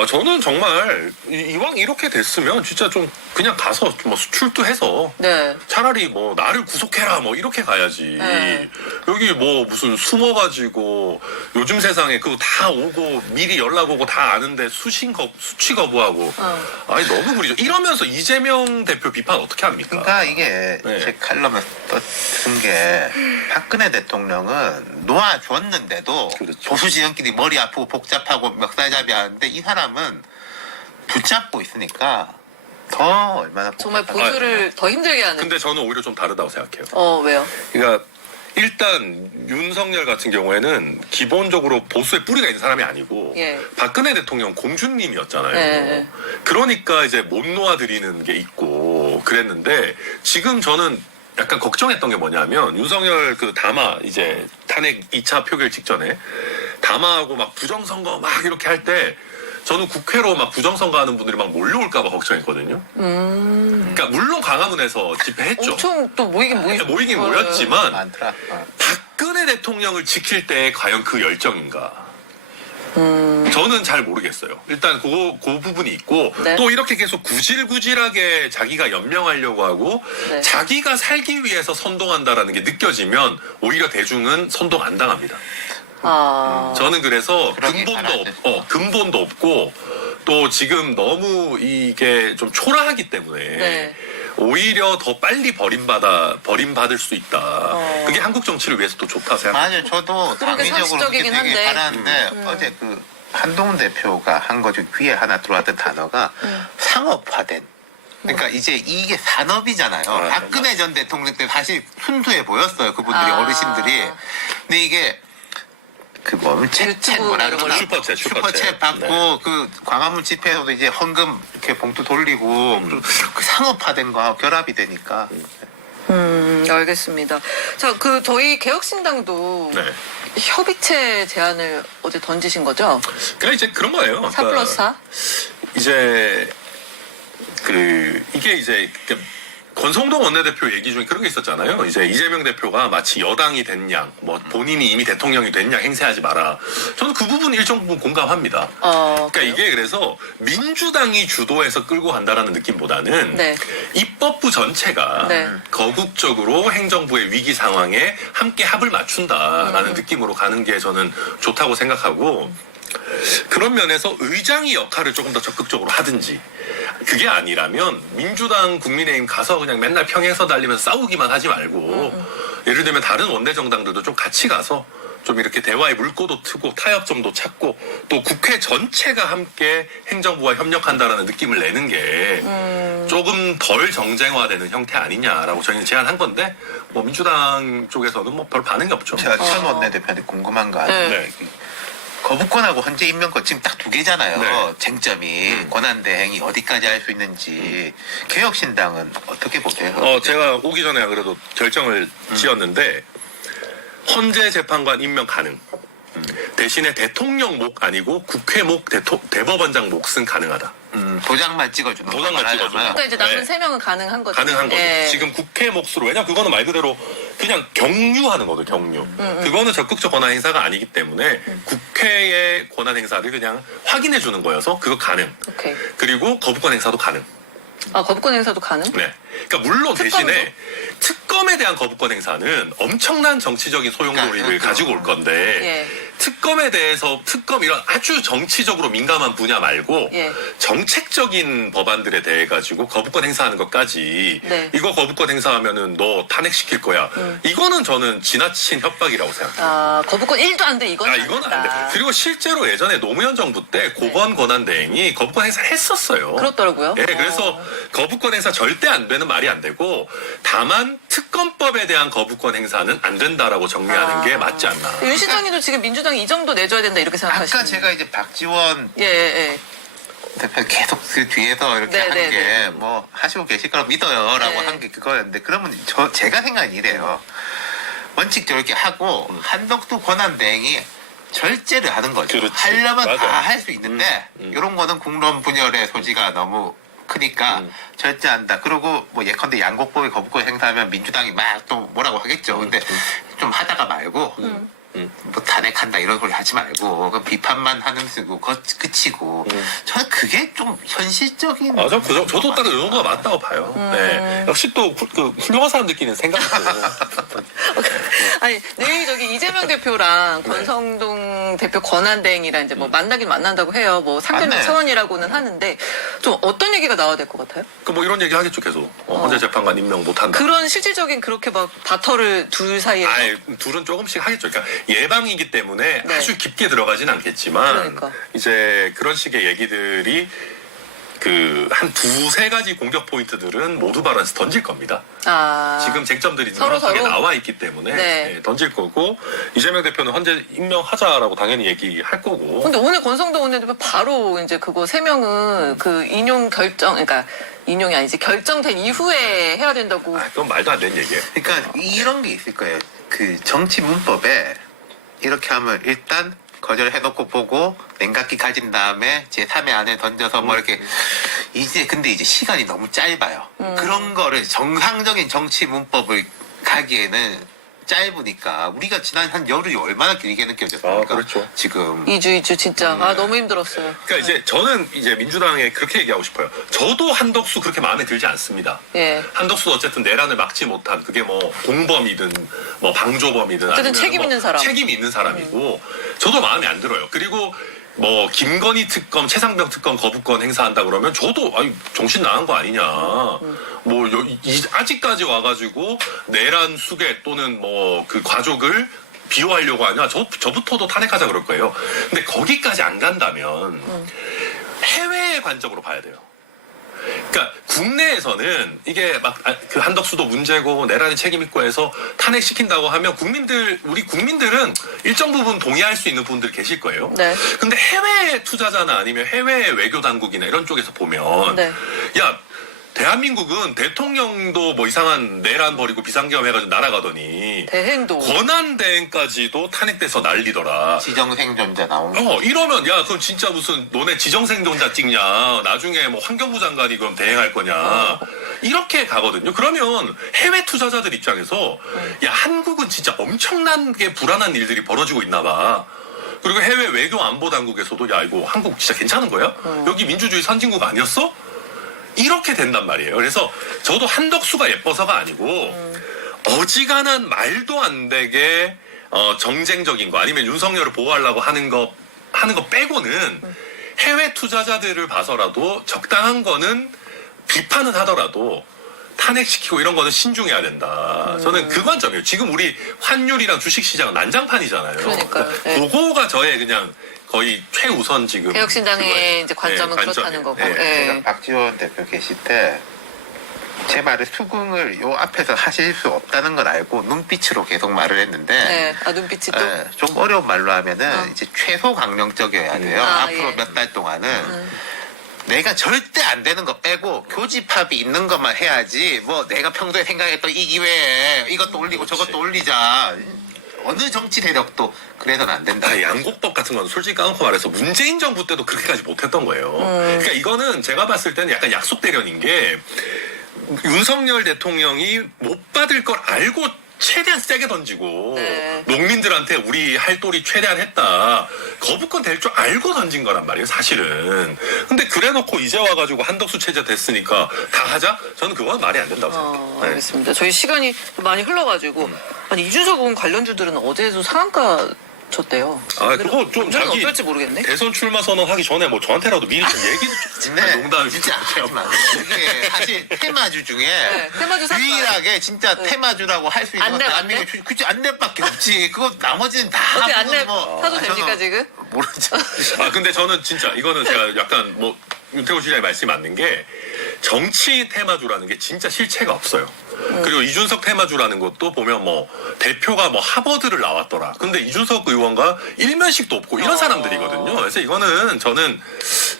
저는 정말 이왕 이렇게 됐으면 진짜 좀 그냥 가서 뭐 출두해서 네. 차라리 뭐 나를 구속해라 뭐 이렇게 가야지. 네. 여기 뭐 무슨 숨어가지고 요즘 세상에 그거 다 오고 미리 연락 오고 다 아는데 수취 거부하고 아니 너무 무리죠. 이러면서 이재명 대표 비판 어떻게 합니까? 그러니까 이게 네. 제 칼럼에 쓴 게 박근혜 대통령은 놓아줬는데도 그렇죠. 보수 지형끼리 머리 아프고 복잡하고 멱살잡이 하는데 이 사람은 붙잡고 있으니까 더 얼마나 정말 복잡하겠어요. 보수를 더 힘들게 하는. 근데 저는 오히려 좀 다르다고 생각해요. 왜요? 그러니까 일단 윤석열 같은 경우에는 기본적으로 보수의 뿌리가 있는 사람이 아니고 예. 박근혜 대통령 공주님이었잖아요. 네. 그러니까 이제 못 놓아드리는 게 있고 그랬는데 지금 저는 약간 걱정했던 게 뭐냐면 윤석열 그 담화 이제 탄핵 2차 표결 직전에 담화하고 막 부정선거 막 이렇게 할 때 저는 국회로 막 부정선거 하는 분들이 막 몰려올까봐 걱정했거든요. 그러니까 물론 광화문에서 집회했죠. 엄청 또 모이긴 모이긴 모였지만 많더라. 박근혜 대통령을 지킬 때 과연 그 열정인가? 저는 잘 모르겠어요. 일단 그 부분이 있고 네. 또 이렇게 계속 구질구질하게 자기가 연명하려고 하고 네. 자기가 살기 위해서 선동한다라는 게 느껴지면 오히려 대중은 선동 안 당합니다. 저는 그래서 그러길 근본도 없고 또 지금 너무 이게 좀 초라하기 때문에 네. 오히려 더 빨리 버림받을 수 있다. 그게 한국 정치를 위해서 또 좋다 생각합니다. 맞아요. 저도 그런 게 당위적으로 그렇게 상식적이긴 되게 한데. 바라는데 어제 그 한동훈 대표가 한 거 중 귀에 하나 들어왔던 단어가 상업화된. 그러니까 이제 이게 산업이잖아요. 박근혜 전 대통령 때 사실 순수해 보였어요. 그분들이 어르신들이. 근데 이게 그 뭐면 챗 뭐라 이런 그러나 걸로? 슈퍼챗 받고 네. 그 광화문 집회에서도 이제 헌금 이렇게 봉투 돌리고 그 상업화된 거하고 결합이 되니까 알겠습니다. 자, 저희 개혁신당도 네. 협의체 제안을 어제 던지신 거죠? 그러니까 이제 그런 거예요. 4+4? 이제 이게 이제 권성동 원내대표 얘기 중에 그런 게 있었잖아요. 이제 이재명 대표가 마치 여당이 된 양, 뭐 본인이 이미 대통령이 된 양 행세하지 마라. 저는 그 부분 일정 부분 공감합니다. 그러니까 이게 그래서 민주당이 주도해서 끌고 간다라는 느낌보다는 네. 입법부 전체가 네. 거국적으로 행정부의 위기 상황에 함께 합을 맞춘다라는 느낌으로 가는 게 저는 좋다고 생각하고 그런 면에서 의장이 역할을 조금 더 적극적으로 하든지 그게 아니라면 민주당 국민의힘 가서 그냥 맨날 평행선 달리면서 싸우기만 하지 말고 예를 들면 다른 원내 정당들도 좀 같이 가서 좀 이렇게 대화의 물꼬도 트고 타협점도 찾고 또 국회 전체가 함께 행정부와 협력한다라는 느낌을 내는 게 조금 덜 정쟁화되는 형태 아니냐라고 저희는 제안한 건데 뭐 민주당 쪽에서는 뭐 별 반응이 없죠. 제가 천 원내대표한테 궁금한 거 아니에요. 네. 거부권하고 헌재 임명권 지금 딱 두 개잖아요. 네. 쟁점이 권한대행이 어디까지 할 수 있는지 개혁신당은 어떻게 보세요? 제가 오기 전에 그래도 결정을 지었는데 헌재 재판관 임명 가능. 대신에 대통령 목 아니고 국회 목 대법원장 몫은 가능하다. 도장만 찍어주는 도장만 거 찍어주는 말하자면 그러니까 이제 남은 네. 3명은 가능한 거죠. 가능한 거죠. 예. 지금 국회 몫으로 왜냐면 그거는 말 그대로 그냥 경유하는 거죠. 경유. 그거는 적극적 권한 행사가 아니기 때문에 국회의 권한 행사를 그냥 확인해 주는 거여서 그거 가능. 오케이. 그리고 거부권 행사도 가능. 거부권 행사도 가능? 네. 그러니까 물론 대신에 특검에 대한 거부권 행사는 엄청난 정치적인 소용돌이를 그러니까, 가지고 올 건데 예. 특검에 대해서 특검 이런 아주 정치적으로 민감한 분야 말고 예. 정책적인 법안들에 대해 가지고 거부권 행사하는 것까지 네. 이거 거부권 행사하면은 너 탄핵시킬 거야. 이거는 저는 지나친 협박이라고 생각해요. 아, 거부권 1도 안 돼. 이건 이건 안 돼. 그리고 실제로 예전에 노무현 정부 때 고번 권한 대행이 거부권 행사 했었어요. 그렇더라고요. 예, 그래서 거부권 행사 절대 안 되는 말이 안 되고 다만 특검법에 대한 거부권 행사는 안 된다라고 정리하는 게 맞지 않나. 윤 시장님도 지금 민주당이 이 정도 내줘야 된다 이렇게 생각하시는 아까 제가 이제 박지원 예, 예, 대표 계속 그 뒤에서 이렇게 네, 한 네, 게 뭐 하시고 계실 거라 믿어요라고 네. 한 게 그거였는데 그러면 제가 생각은 이래요. 원칙적으로 이렇게 하고 한덕수 권한대행이 절제를 하는 거죠. 그렇지. 하려면 맞아. 다 할 수 있는데 이런 거는 국론 분열의 소지가 너무 크니까 절제한다. 그리고 뭐 예컨대 양곡법에 거부권 행사하면 민주당이 막 또 뭐라고 하겠죠. 근데 좀 하다가 말고 뭐 탄핵한다 이런 소리 하지 말고 그 비판만 하는 쓰고 그치고 저는 그게 좀 현실적인 맞아, 저도 딱 이런 거가 맞다고 봐요. 네. 역시 또 그 훌륭한 사람들끼리는 생각하고. 아니 내일 저기 이재명 대표랑 권성동 대표 권한대행이랑 이제 뭐 만나긴 만난다고 해요. 뭐 상대적 맞네. 차원이라고는 하는데 좀 어떤 얘기가 나와야 될 것 같아요? 그 뭐 이런 얘기 하겠죠 계속. 헌재 재판관 임명 못한다. 그런 실질적인 그렇게 막 다터를 둘 사이에 아예 둘은 조금씩 하겠죠. 그러니까 예방이기 때문에 네. 아주 깊게 들어가진 않겠지만 그러니까. 이제 그런 식의 얘기들이 그 한 두세 가지 공격 포인트들은 모두 발언에서 던질 겁니다. 아 지금 쟁점들이 서로 명확하게 서로? 나와 있기 때문에 네. 예, 던질 거고 이재명 대표는 헌재 임명하자라고 당연히 얘기할 거고. 근데 오늘 권성동 원내대표 바로 이제 그거 3명은 그 인용 결정 그러니까 인용이 아니지 결정된 이후에 해야 된다고. 그건 말도 안 되는 얘기예요. 그러니까 이런 게 있을 거예요. 그 정치 문법에 이렇게 하면 일단 거절해놓고 보고 냉각기 가진 다음에 제3의 안에 던져서 뭐 이렇게 이제 근데 이제 시간이 너무 짧아요. 그런 거를 정상적인 정치 문법을 가기에는 짧으니까 우리가 지난 한 열흘이 얼마나 길게 느껴졌습니까? 아, 그렇죠. 지금 2주 진짜 아 너무 힘들었어요. 그러니까 이제 저는 이제 민주당에 그렇게 얘기하고 싶어요. 저도 한덕수 그렇게 마음에 들지 않습니다. 예. 한덕수도 어쨌든 내란을 막지 못한 그게 뭐 공범이든 뭐 방조범이든 어쨌든 아니면 책임 있는 사람. 책임 있는 사람이고 저도 마음에 안 들어요. 그리고 뭐 김건희 특검, 최상병 특검 거부권 행사한다 그러면 저도 아니 정신 나간 거 아니냐. 뭐 아직까지 와가지고 내란 수괴 또는 뭐 그 가족을 비호하려고 하냐. 저부터도 탄핵하자 그럴 거예요. 근데 거기까지 안 간다면 해외의 관점으로 봐야 돼요. 그러니까 국내에서는 이게 막 그 한덕수도 문제고 내란에 책임 있고 해서 탄핵시킨다고 하면 우리 국민들은 일정 부분 동의할 수 있는 분들 계실 거예요. 네. 근데 해외 투자자나 아니면 해외 외교 당국이나 이런 쪽에서 보면 네. 야 대한민국은 대통령도 뭐 이상한 내란 벌이고 비상계엄 해가지고 날아가더니 대행도 권한대행까지도 탄핵돼서 난리더라. 지정생존자 나온 거. 이러면 야 그럼 진짜 무슨 너네 지정생존자 찍냐 나중에 뭐 환경부 장관이 그럼 대행할 거냐 이렇게 가거든요. 그러면 해외 투자자들 입장에서 야 한국은 진짜 엄청나게 불안한 일들이 벌어지고 있나 봐. 그리고 해외 외교 안보 당국에서도 야 이거 한국 진짜 괜찮은 거야? 여기 민주주의 선진국 아니었어? 이렇게 된단 말이에요. 그래서 저도 한덕수가 예뻐서가 아니고 어지간한 말도 안 되게 정쟁적인 거 아니면 윤석열을 보호하려고 하는 거 빼고는 해외 투자자들을 봐서라도 적당한 거는 비판은 하더라도 탄핵시키고 이런 거는 신중해야 된다. 저는 그 관점이에요. 지금 우리 환율이랑 주식시장은 난장판이잖아요. 그러니까요. 네. 그거가 저의 그냥 거의 최우선 지금 개혁신당의 그거예요. 이제 관점은 네, 그렇다는 거고. 네. 예. 제가 박지원 대표 계실 때 제 말을 수긍을 요 앞에서 하실 수 없다는 걸 알고 눈빛으로 계속 말을 했는데 네. 아 눈빛이 또 예, 좀 어려운 말로 하면은 이제 최소 강령적이어야 돼요. 아, 앞으로 예. 몇 달 동안은 내가 절대 안 되는 거 빼고 교집합이 있는 것만 해야지 뭐 내가 평소에 생각했던 이 기회에 이것도 올리고 그렇지. 저것도 올리자. 어느 정치 세력도 그래서는 안 된다. 양곡법 같은 건 솔직히 까놓고 말해서 문재인 정부 때도 그렇게까지 못했던 거예요. 그러니까 이거는 제가 봤을 때는 약간 약속 대련인 게 윤석열 대통령이 못 받을 걸 알고 최대한 세게 던지고 네. 농민들한테 우리 할 도리 최대한 했다. 거부권 될 줄 알고 던진 거란 말이에요, 사실은. 근데 그래놓고 이제 와가지고 한덕수 체제 됐으니까 다 하자? 저는 그건 말이 안 된다고 생각해요. 네. 알겠습니다. 저희 시간이 많이 흘러가지고 아니 이준석 의원 관련주들은 어제도 상한가 줬대요. 아, 그거 좀 문제는 자기 어떨지 모르겠네. 대선 출마 선언하기 전에 뭐 저한테라도 미리 좀 얘기 좀. 근데 농담 진짜 하지 마. 이게 사실 테마주 중에 네, 테마주 샀어요. 유일하게 진짜 테마주라고 할 수 있는 건 안내, 대한민국 그치 안내밖에 없지. 그거 나머지는 다 어떻게 무슨 안내 뭐- 사도 아, 됩니까 저는 지금? 모르죠. 아, 근데 저는 진짜 이거는 제가 약간 뭐 윤태호 시장의 말씀이 맞는 게 정치 테마주라는 게 진짜 실체가 없어요. 그리고 이준석 테마주라는 것도 보면 뭐 대표가 뭐 하버드를 나왔더라. 근데 이준석 의원과 일면식도 없고 이런 사람들이거든요. 그래서 이거는 저는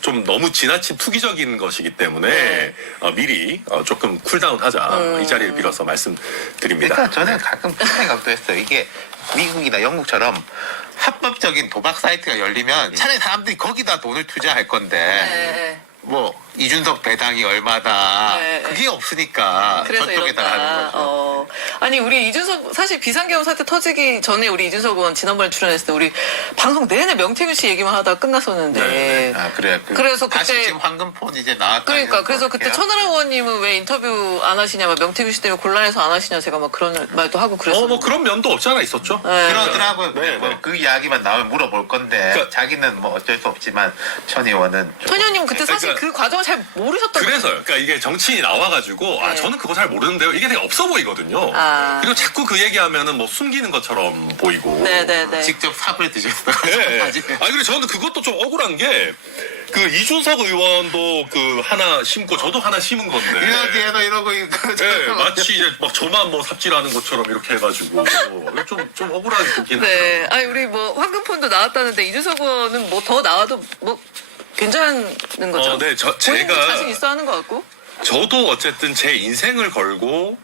좀 너무 지나친 투기적인 것이기 때문에 미리 조금 쿨다운하자 이 자리를 빌어서 말씀드립니다. 그러니까 저는 가끔 그런 생각도 했어요. 이게 미국이나 영국처럼 합법적인 도박 사이트가 열리면 차라리 사람들이 거기다 돈을 투자할 건데 네. 뭐 이준석 배당이 얼마다 네. 그게 없으니까 그래서 저쪽에다 이렇다. 하는 거죠. 아니 우리 이준석 사실 비상계엄 사태 터지기 전에 우리 이준석 의원 지난번에 출연했을 때 우리 방송 내내 명태균 씨 얘기만 하다가 끝났었는데. 네. 아 그래. 그래서 다시 그때- 지금 황금폰 이제 나왔다. 그러니까 그래서 그때 천하람 의원님은 왜 인터뷰 안 하시냐, 막 명태균 씨 때문에 곤란해서 안 하시냐, 제가 막 그런 말도 하고 그랬어요. 뭐 그런 면도 없지 않아 있었죠. 네. 그러더라고요. 네, 뭐 네. 그 이야기만 나오면 물어볼 건데 그러니까- 자기는 뭐 어쩔 수 없지만 천 의원은 좀- 천 의원님은 그때 사실 그러니까- 그 과정을 잘 모르셨던 거예요. 그래서요. 그러니까 이게 정치인이 나와가지고 아 네. 저는 그거 잘 모르는데요. 이게 되게 없어 보이거든요. 아. 그리고 자꾸 그 얘기하면은 뭐 숨기는 것처럼 보이고. 네네네. 직접 삽을 드셨어요. 네. 나중에. 아니 그리고 저는 그것도 좀 억울한 게 그 이준석 의원도 그 하나 심고 저도 하나 심은 건데. 이런 뒤에도 이러고 있고 네, 마치 이제 막 저만 뭐 삽질하는 것처럼 이렇게 해가지고 좀 억울하게 보긴 네. 아니 우리 뭐 황금폰도 나왔다는데 이준석 의원은 뭐 더 나와도 뭐 괜찮은 거죠. 네, 본인도 제가 자신 있어 하는 것 같고. 저도 어쨌든 제 인생을 걸고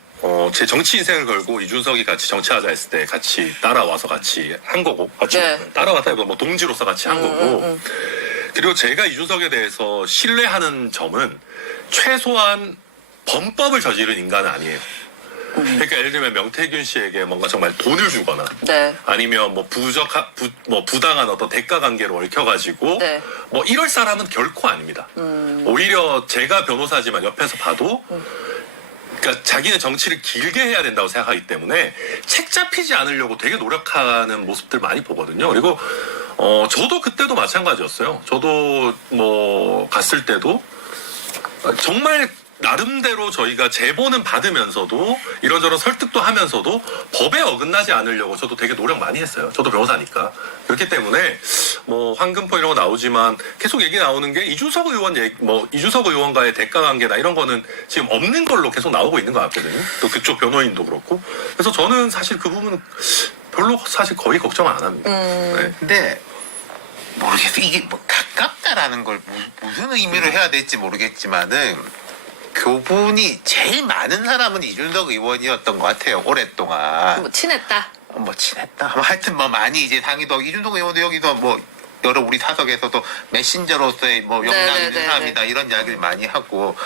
제 정치 인생을 걸고 이준석이 같이 정치하자 했을 때 같이 따라와서 같이 한 거고 같이 네. 따라왔다기보다 뭐 동지로서 같이 한 거고 그리고 제가 이준석에 대해서 신뢰하는 점은 최소한 범법을 저지른 인간은 아니에요. 그러니까 예를 들면 명태균 씨에게 뭔가 정말 돈을 주거나 네. 아니면 뭐 부당한 어떤 대가 관계로 얽혀가지고 네. 뭐 이럴 사람은 결코 아닙니다. 오히려 제가 변호사지만 옆에서 봐도 그러니까 자기는 정치를 길게 해야 된다고 생각하기 때문에 책 잡히지 않으려고 되게 노력하는 모습들 많이 보거든요. 그리고 저도 그때도 마찬가지였어요. 저도 뭐 갔을 때도 정말 나름대로 저희가 제보는 받으면서도 이런저런 설득도 하면서도 법에 어긋나지 않으려고 저도 되게 노력 많이 했어요. 저도 변호사니까. 그렇기 때문에 뭐 황금포 이런 거 나오지만 계속 얘기 나오는 게 이준석 의원 이준석 의원과의 대가 관계나 이런 거는 지금 없는 걸로 계속 나오고 있는 것 같거든요. 또 그쪽 변호인도 그렇고. 그래서 저는 사실 그 부분은 별로 사실 거의 걱정 안 합니다. 네. 근데 모르겠어. 이게 뭐 가깝다라는 걸 무슨 의미로 해야 될지 모르겠지만은 교분이 제일 많은 사람은 이준석 의원이었던 것 같아요. 오랫동안. 뭐 친했다. 뭐 친했다. 뭐 하여튼 뭐 많이 이제 상의도 이준석 의원도 여기서 뭐 여러 우리 사석에서도 메신저로서의 뭐 역량 있는 네네네네. 사람이다 이런 이야기를 많이 하고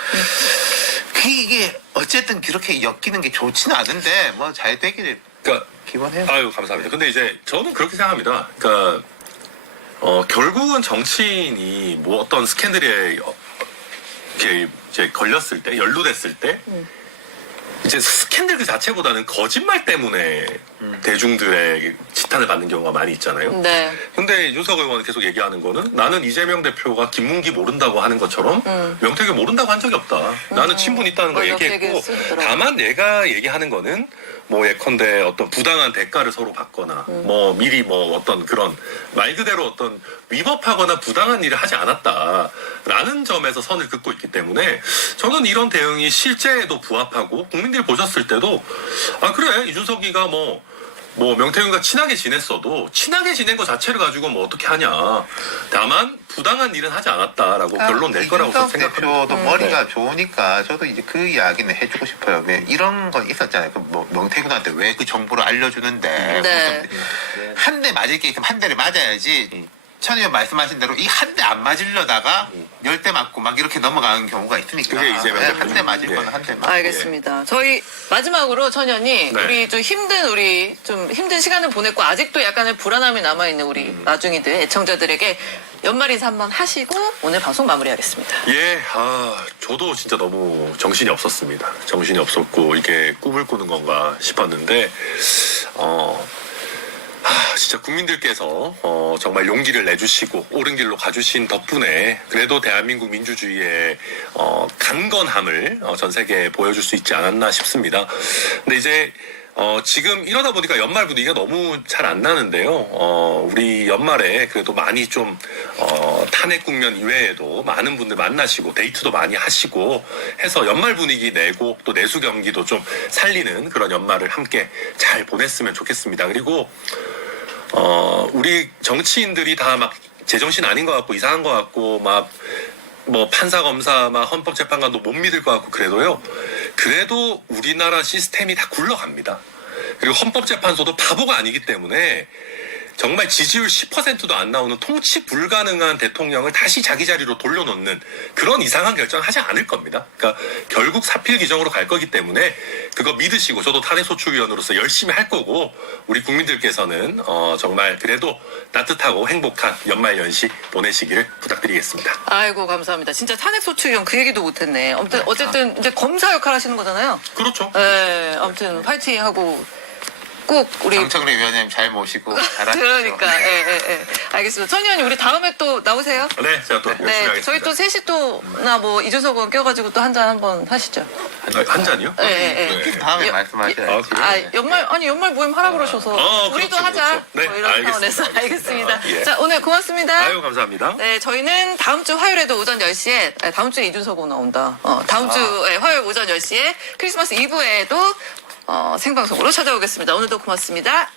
이게 어쨌든 그렇게 엮이는 게 좋지는 않은데 뭐 잘 되기를 그러니까 기원해요. 아유 감사합니다. 근데 이제 저는 그렇게 생각합니다. 그러니까 결국은 정치인이 뭐 어떤 스캔들에 이렇게 이제 걸렸을 때 연루됐을 때 이제 스캔들 그 자체보다는 거짓말 때문에 대중들의 지탄을 받는 경우가 많이 있잖아요. 네. 근데 이준석 의원은 계속 얘기하는 거는 나는 이재명 대표가 김문기 모른다고 하는 것처럼 명태균 모른다고 한 적이 없다. 나는 친분 있다는 거 맞아, 얘기했고 되게 쓰더라고요. 다만 내가 얘기하는 거는 뭐 예컨대 어떤 부당한 대가를 서로 받거나 뭐 미리 뭐 어떤 그런 말 그대로 어떤 위법하거나 부당한 일을 하지 않았다라는 점에서 선을 긋고 있기 때문에 저는 이런 대응이 실제에도 부합하고 국민들이 보셨을 때도 아 그래 이준석이가 뭐 명태균과 친하게 지냈어도 친하게 지낸 것 자체를 가지고 뭐 어떻게 하냐. 다만 부당한 일은 하지 않았다라고 결론 낼 거라고 이준석 생각합니다. 대표도 머리가 좋으니까 저도 이제 그 이야기는 해주고 싶어요. 왜 이런 건 있었잖아요. 그 뭐 명태균한테 왜 그 정보를 알려주는데 네. 한 대 맞을 게 있으면 한 대를 맞아야지. 천 의원 말씀하신 대로 이 한 대 안 맞으려다가 10대 맞고 막 이렇게 넘어가는 경우가 있으니까 그게 이재명 한 대 대표죠. 맞을 예. 거는 한 대만. 알겠습니다. 저희 마지막으로 천연이 네. 우리 좀 힘든 시간을 보냈고 아직도 약간의 불안함이 남아 있는 우리 마중이들 애청자들에게 연말 인사 한번 하시고 오늘 방송 마무리하겠습니다. 예, 저도 진짜 너무 정신이 없었습니다. 정신이 없었고 이게 꿈을 꾸는 건가 싶었는데 진짜 국민들께서 정말 용기를 내주시고 옳은 길로 가주신 덕분에 그래도 대한민국 민주주의의 강건함을 전 세계에 보여줄 수 있지 않았나 싶습니다. 근데 이제 지금 이러다 보니까 연말 분위기가 너무 잘 안 나는데요. 우리 연말에 그래도 많이 좀 탄핵 국면 이외에도 많은 분들 만나시고 데이트도 많이 하시고 해서 연말 분위기 내고 또 내수 경기도 좀 살리는 그런 연말을 함께 잘 보냈으면 좋겠습니다. 그리고 우리 정치인들이 다 막 제정신 아닌 것 같고 이상한 것 같고 막 뭐 판사 검사 막 헌법재판관도 못 믿을 것 같고 그래도요. 그래도 우리나라 시스템이 다 굴러갑니다. 그리고 헌법재판소도 바보가 아니기 때문에 정말 지지율 10%도 안 나오는 통치 불가능한 대통령을 다시 자기 자리로 돌려놓는 그런 이상한 결정을 하지 않을 겁니다. 그러니까 결국 사필 규정으로 갈 거기 때문에 그거 믿으시고 저도 탄핵소추위원으로서 열심히 할 거고 우리 국민들께서는 정말 그래도 따뜻하고 행복한 연말 연시 보내시기를 부탁드리겠습니다. 아이고 감사합니다. 진짜 탄핵소추위원 그 얘기도 못했네. 아무튼 어쨌든 이제 검사 역할 하시는 거잖아요. 그렇죠. 네, 아무튼 파이팅하고 꼭 우리 정청래 위원님 잘 모시고 잘하시죠. 그러니까 예. 알겠습니다. 천 의원님 우리 다음에 또 나오세요. 네, 제가 또 열심히 네, 하겠습니다. 저희 또 셋이 또나 뭐 이준석 의원 껴가지고 또 한 잔 한번 하시죠. 한 잔이요? 예. 다음에 말씀하셔야죠. 연말 모임 하라 그러셔서 우리도 그렇죠, 하자. 그렇죠. 네, 뭐 이런 알겠습니다. 차원에서 알겠습니다. 예. 자 오늘 고맙습니다. 아유, 감사합니다. 네, 저희는 다음 주 화요일에도 오전 10시에 다음 주에 이준석 의원 나온다. 다음 주 화요일 오전 10시에 크리스마스 이브에도 생방송으로 찾아오겠습니다. 오늘도 고맙습니다.